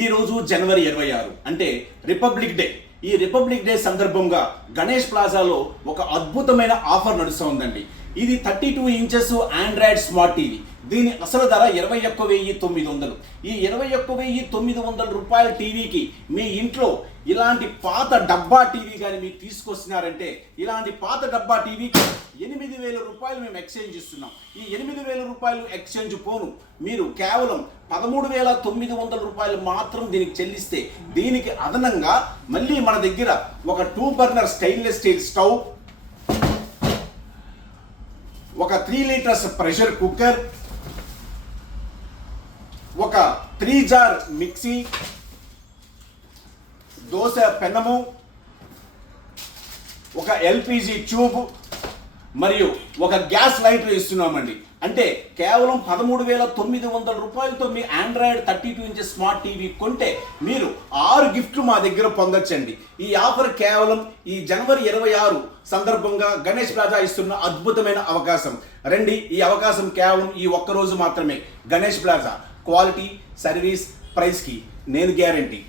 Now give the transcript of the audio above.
ఈ రోజు జనవరి 26 అంటే రిపబ్లిక్ డే. ఈ రిపబ్లిక్ డే సందర్భంగా గణేష్ ప్లాజాలో ఒక అద్భుతమైన ఆఫర్ నడుస్తోందండి. ఇది 32 ఇంచెస్ ఆండ్రాయిడ్ స్మార్ట్ టీవీ. దీని అసలు ధర 21,900. ఈ 21,900 రూపాయల టీవీకి మీ ఇంట్లో ఇలాంటి పాత డబ్బా టీవీ కానీ మీరు తీసుకొస్తున్నారంటే ఇలాంటి పాత డబ్బా టీవీకి 8,000 రూపాయలు మేము ఎక్స్చేంజ్ ఇస్తున్నాం. ఈ 8,000 రూపాయలు ఎక్స్చేంజ్ పోను మీరు కేవలం 13,900 రూపాయలు మాత్రం దీనికి చెల్లిస్తే దీనికి అదనంగా మళ్ళీ మన దగ్గర ఒక 2 బర్నర్ స్టెయిన్లెస్ స్టీల్ స్టవ్, ఒక 3 లీటర్స్ ప్రెషర్ కుక్కర్, ఒక 3 జార్ మిక్సీ, దోశ పెనము, ఒక ఎల్పిజి ట్యూబ్ మరియు ఒక గ్యాస్ లైటర్ ఇస్తున్నామండి. అంటే కేవలం 13,900 రూపాయలతో మీ ఆండ్రాయిడ్ 32 ఇంచెస్ స్మార్ట్ టీవీ కొంటే మీరు 6 గిఫ్ట్లు మా దగ్గర పొందొచ్చండి. ఈ ఆఫర్ కేవలం ఈ జనవరి 26 సందర్భంగా గణేష్ ప్లాజా ఇస్తున్న అద్భుతమైన అవకాశం. రండి, ఈ అవకాశం కేవలం ఈ ఒక్క రోజు మాత్రమే. గణేష్ ప్లాజా క్వాలిటీ, సర్వీస్, ప్రైస్కి నేను గ్యారంటీ.